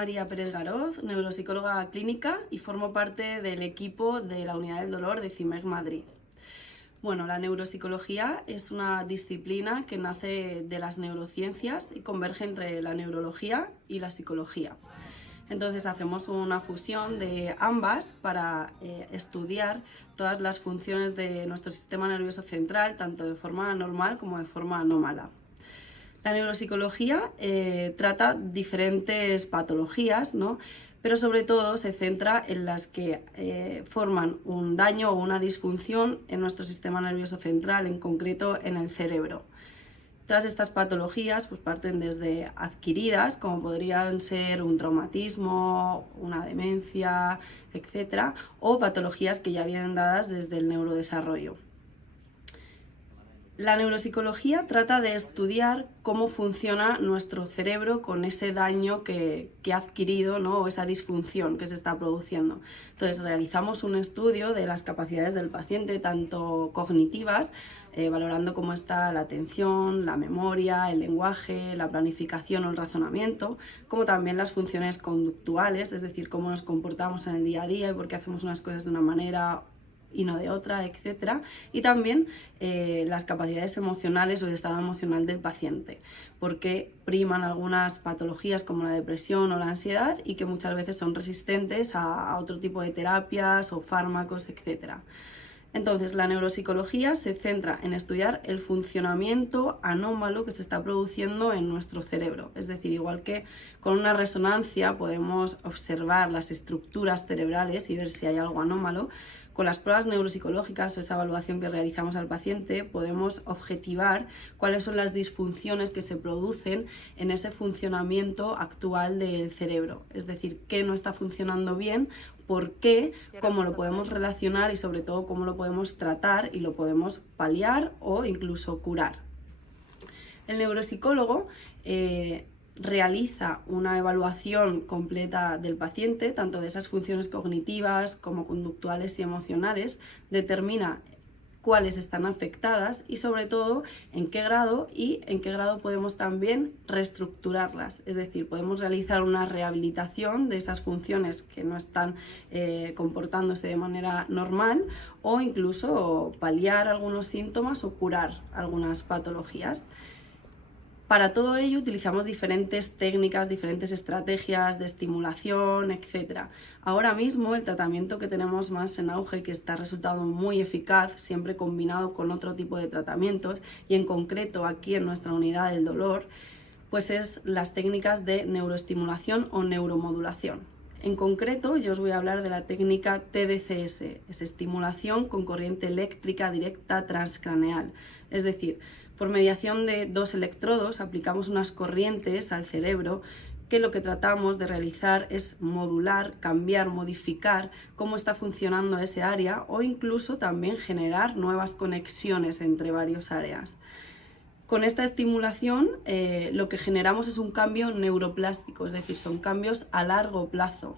María Pérez Garoz, neuropsicóloga clínica y formo parte del equipo de la Unidad del Dolor de CIMEC Madrid. Bueno, la neuropsicología es una disciplina que nace de las neurociencias y converge entre la neurología y la psicología. Entonces hacemos una fusión de ambas para estudiar todas las funciones de nuestro sistema nervioso central, tanto de forma normal como de forma anómala. La neuropsicología trata diferentes patologías, ¿no? Pero sobre todo se centra en las que forman un daño o una disfunción en nuestro sistema nervioso central, en concreto en el cerebro. Todas estas patologías pues, parten desde adquiridas, como podrían ser un traumatismo, una demencia, etc., o patologías que ya vienen dadas desde el neurodesarrollo. La neuropsicología trata de estudiar cómo funciona nuestro cerebro con ese daño que ha adquirido, ¿no? O esa disfunción que se está produciendo. Entonces realizamos un estudio de las capacidades del paciente, tanto cognitivas, valorando cómo está la atención, la memoria, el lenguaje, la planificación o el razonamiento, como también las funciones conductuales, es decir, cómo nos comportamos en el día a día y por qué hacemos unas cosas de una manera y no de otra, etc. Y también las capacidades emocionales o el estado emocional del paciente, porque priman algunas patologías como la depresión o la ansiedad y que muchas veces son resistentes a otro tipo de terapias o fármacos, etc. Entonces, la neuropsicología se centra en estudiar el funcionamiento anómalo que se está produciendo en nuestro cerebro. Es decir, igual que con una resonancia podemos observar las estructuras cerebrales y ver si hay algo anómalo, con las pruebas neuropsicológicas o esa evaluación que realizamos al paciente podemos objetivar cuáles son las disfunciones que se producen en ese funcionamiento actual del cerebro. Es decir, qué no está funcionando bien, por qué, cómo lo podemos relacionar y sobre todo cómo lo podemos tratar y lo podemos paliar o incluso curar. El neuropsicólogo realiza una evaluación completa del paciente, tanto de esas funciones cognitivas como conductuales y emocionales, determina cuáles están afectadas y sobre todo en qué grado podemos también reestructurarlas, es decir, podemos realizar una rehabilitación de esas funciones que no están comportándose de manera normal o incluso paliar algunos síntomas o curar algunas patologías. Para todo ello utilizamos diferentes técnicas, diferentes estrategias de estimulación, etc. Ahora mismo el tratamiento que tenemos más en auge y que está resultando muy eficaz, siempre combinado con otro tipo de tratamientos, y en concreto aquí en nuestra unidad del dolor, pues es las técnicas de neuroestimulación o neuromodulación. En concreto, yo os voy a hablar de la técnica TDCS, es estimulación con corriente eléctrica directa transcraneal, es decir, por mediación de dos electrodos aplicamos unas corrientes al cerebro que lo que tratamos de realizar es modular, cambiar, modificar cómo está funcionando ese área o incluso también generar nuevas conexiones entre varias áreas. Con esta estimulación lo que generamos es un cambio neuroplástico, es decir, son cambios a largo plazo.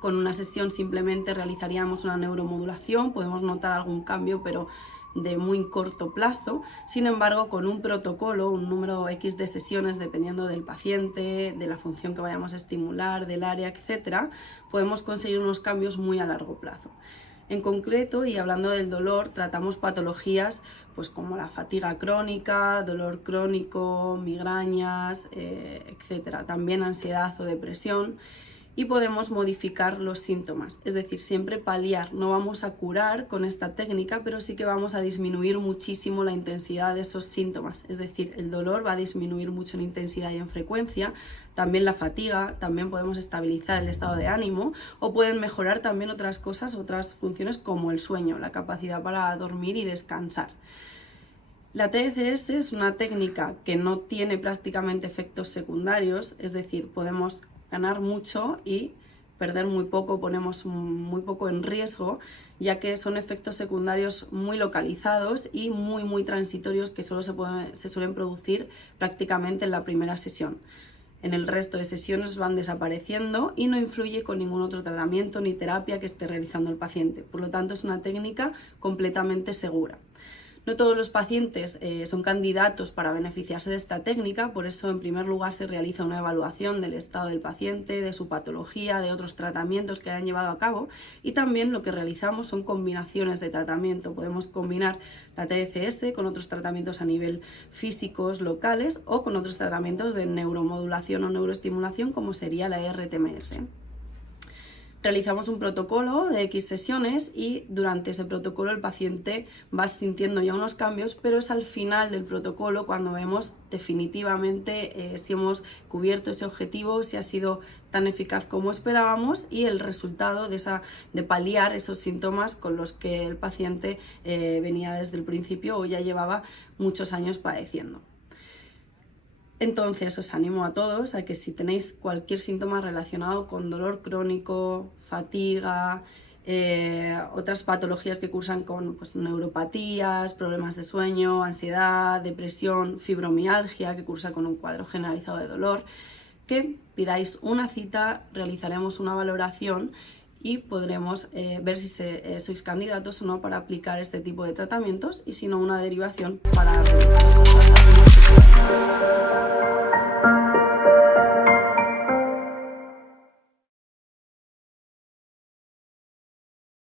Con una sesión simplemente realizaríamos una neuromodulación, podemos notar algún cambio, pero de muy corto plazo. Sin embargo, con un protocolo, un número X de sesiones, dependiendo del paciente, de la función que vayamos a estimular, del área, etc., podemos conseguir unos cambios muy a largo plazo. En concreto, y hablando del dolor, tratamos patologías pues, como la fatiga crónica, dolor crónico, migrañas, etc. También ansiedad o depresión. Y podemos modificar los síntomas, es decir, siempre paliar. No vamos a curar con esta técnica, pero sí que vamos a disminuir muchísimo la intensidad de esos síntomas, es decir, el dolor va a disminuir mucho en intensidad y en frecuencia, también la fatiga, también podemos estabilizar el estado de ánimo o pueden mejorar también otras cosas, otras funciones como el sueño, la capacidad para dormir y descansar. La TDCS es una técnica que no tiene prácticamente efectos secundarios, es decir, podemos ganar mucho y perder muy poco, ponemos muy poco en riesgo, ya que son efectos secundarios muy localizados y muy transitorios que solo se suelen producir prácticamente en la primera sesión. En el resto de sesiones van desapareciendo y no influye con ningún otro tratamiento ni terapia que esté realizando el paciente. Por lo tanto, es una técnica completamente segura. No todos los pacientes son candidatos para beneficiarse de esta técnica, por eso en primer lugar se realiza una evaluación del estado del paciente, de su patología, de otros tratamientos que hayan llevado a cabo, y también lo que realizamos son combinaciones de tratamiento. Podemos combinar la TDCS con otros tratamientos a nivel físicos locales o con otros tratamientos de neuromodulación o neuroestimulación como sería la RTMS. Realizamos un protocolo de X sesiones y durante ese protocolo el paciente va sintiendo ya unos cambios, pero es al final del protocolo cuando vemos definitivamente si hemos cubierto ese objetivo, si ha sido tan eficaz como esperábamos y el resultado de paliar esos síntomas con los que el paciente venía desde el principio o ya llevaba muchos años padeciendo. Entonces os animo a todos a que si tenéis cualquier síntoma relacionado con dolor crónico, fatiga, otras patologías que cursan con neuropatías, problemas de sueño, ansiedad, depresión, fibromialgia, que cursa con un cuadro generalizado de dolor, que pidáis una cita, realizaremos una valoración y podremos ver si sois candidatos o no para aplicar este tipo de tratamientos y si no una derivación para realizar otros tratamientos.